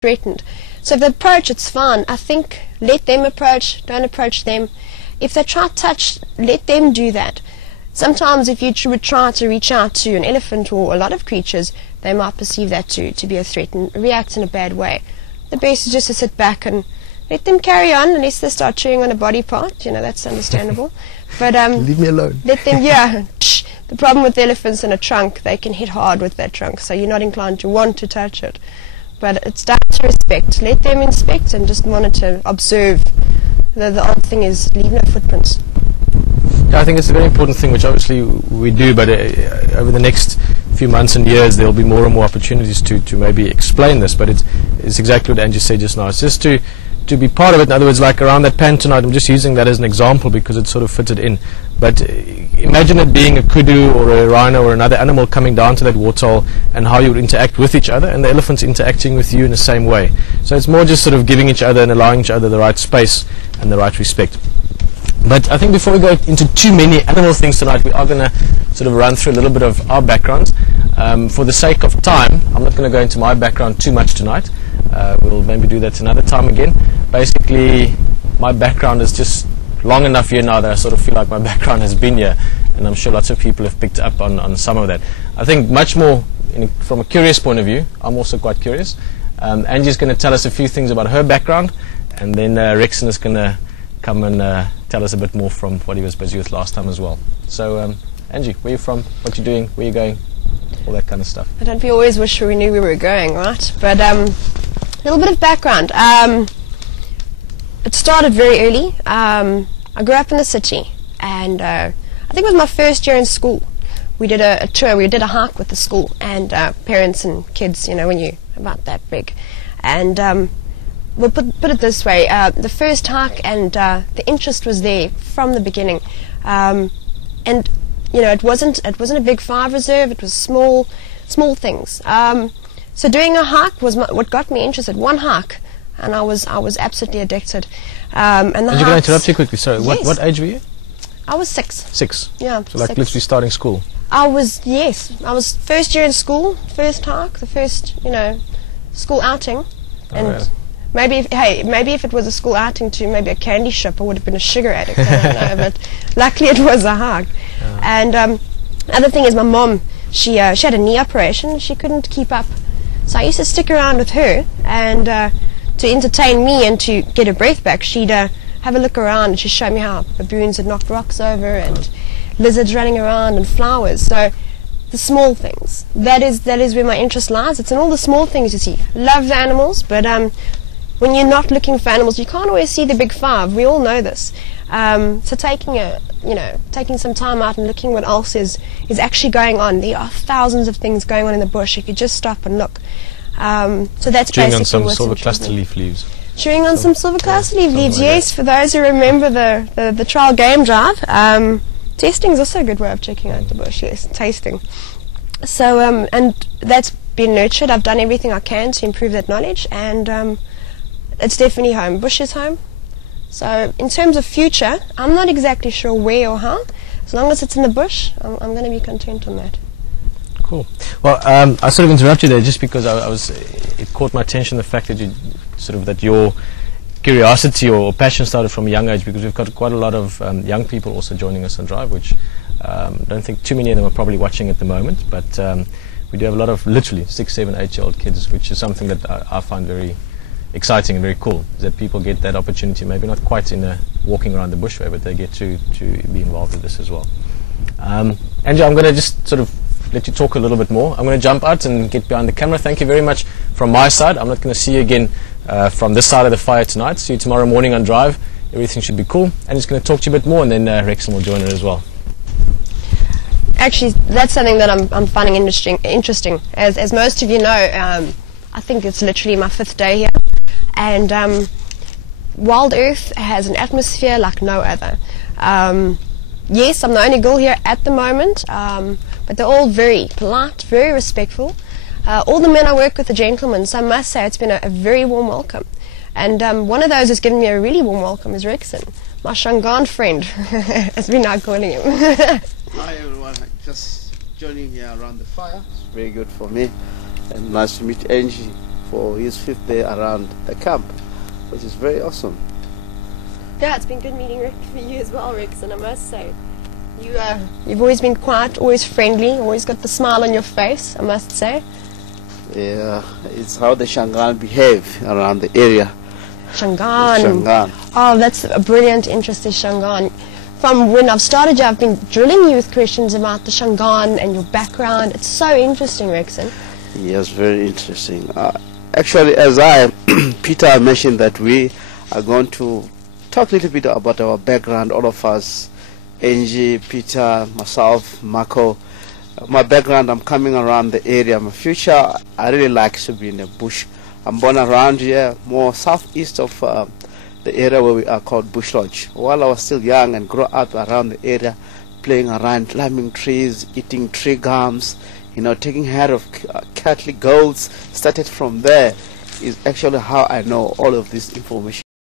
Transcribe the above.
threatened. So if they approach, it's fine. I think let them approach, don't approach them. If they try to touch, let them do that. Sometimes if you would try to reach out to an elephant or a lot of creatures, they might perceive that to be a threat and react in a bad way. The best is just to sit back and let them carry on, unless they start chewing on a body part. You know, that's understandable. But leave me alone. Let them, yeah. The problem with elephants in a trunk, they can hit hard with that trunk, so you're not inclined to want to touch it. But it's down to respect. Let them inspect and just monitor, observe. The odd thing is leave no footprints. Yeah, I think it's a very important thing, which obviously we do, but over the next few months and years there will be more and more opportunities to maybe explain this. But it's exactly what Angie said just now. It's just to be part of it. In other words, like around that pan tonight, I'm just using that as an example because it sort of fitted in. But imagine it being a kudu or a rhino or another animal coming down to that waterhole and how you would interact with each other, and the elephants interacting with you in the same way. So it's more just sort of giving each other and allowing each other the right space and the right respect. But I think before we go into too many animal things tonight, we are going to sort of run through a little bit of our backgrounds. For the sake of time, I'm not going to go into my background too much tonight. We'll maybe do that another time again. Basically, my background is just long enough here now that I sort of feel like my background has been here, and I'm sure lots of people have picked up on some of that. I think much more from a curious point of view. I'm also quite curious. Angie's going to tell us a few things about her background, and then Rexon is going to come and tell us a bit more from what he was busy with last time as well. So, Angie, where are you from? What you doing? Where you going? All that kind of stuff. I don't we always wish we knew where we were going, right? But a little bit of background. It started very early. I grew up in the city, and I think it was my first year in school. We did a tour, we did a hike with the school, and parents and kids, you know, when you're about that big. And we'll put it this way, the first hike and the interest was there from the beginning. And, you know, it wasn't a big 5 reserve, it was small things. So doing a hike was what got me interested, one hike. And I was absolutely addicted. And you're going to interrupt you quickly. Sorry, yes. What age were you? I was 6. 6. Yeah. So like 6. literally starting school. I was first year in school, first hike, the first school outing, and maybe if it was a school outing to maybe a candy shop, I would have been a sugar addict. I don't know, but luckily it was a hike. And other thing is my mom, she had a knee operation, she couldn't keep up, so I used to stick around with her and. To entertain me and to get her breath back, she'd have a look around and she'd show me how baboons had knocked rocks over and lizards running around and flowers. So the small things, that is where my interest lies. It's in all the small things you see. Love the animals, but when you're not looking for animals, you can't always see the big 5. We all know this. So taking some time out and looking what else is actually going on. There are thousands of things going on in the bush if you just stop and look. So that's chewing basically on some what's silver cluster leaf leaves. Chewing on some silver cluster leaf leaves, yes. For those who remember the trial game drive, testing is also a good way of checking out the bush. Yes, tasting. So and that's been nurtured. I've done everything I can to improve that knowledge, and it's definitely home. Bush is home. So in terms of future, I'm not exactly sure where or how. As long as it's in the bush, I'm going to be content on that. Cool. Well, I sort of interrupted there just because it caught my attention the fact that that your curiosity or passion started from a young age, because we've got quite a lot of young people also joining us on Drive, which I don't think too many of them are probably watching at the moment, but we do have a lot of literally 6, 7, 8-year-old kids, which is something that I find very exciting and very cool, is that people get that opportunity, maybe not quite in a walking around the bush way, but they get to be involved with this as well. Angie, I'm going to just sort of let you talk a little bit more. I'm going to jump out and get behind the camera. Thank you very much from my side. I'm not going to see you again from this side of the fire tonight. See you tomorrow morning on Drive. Everything should be cool. And he's going to talk to you a bit more, and then Rexon will join her as well. Actually, that's something that I'm finding interesting. As most of you know, I think it's literally my 5th day here, and Wild Earth has an atmosphere like no other. Yes, I'm the only girl here at the moment, but they're all very polite, very respectful. All the men I work with are gentlemen, so I must say it's been a very warm welcome. And one of those who's given me a really warm welcome is Rexon, my Shangaan friend, as we now calling him. Hi everyone, just joining here around the fire. It's very good for me, and nice to meet Angie. for his 5th day around the camp, which is very awesome. Yeah, it's been good meeting Rick for you as well, Rick, and I must say, you've always been quiet, always friendly, always got the smile on your face, I must say. Yeah, it's how the Shangaan behave around the area. Shangaan. Shangaan. Oh, that's a brilliant, interesting Shangaan. From when I've started you, I've been drilling you with questions about the Shangaan and your background. It's so interesting, Rexon. Yes, very interesting. Actually, as Peter mentioned that we are going to talk a little bit about our background, all of us, Angie, Peter, myself, Marco. My background, I'm coming around the area. My future, I really like to be in the bush. I'm born around here, more southeast of the area where we are called Bush Lodge. While I was still young and grew up around the area, playing around, climbing trees, eating tree gums, you know, taking care of cattle, goats, started from there is actually how I know all of this information.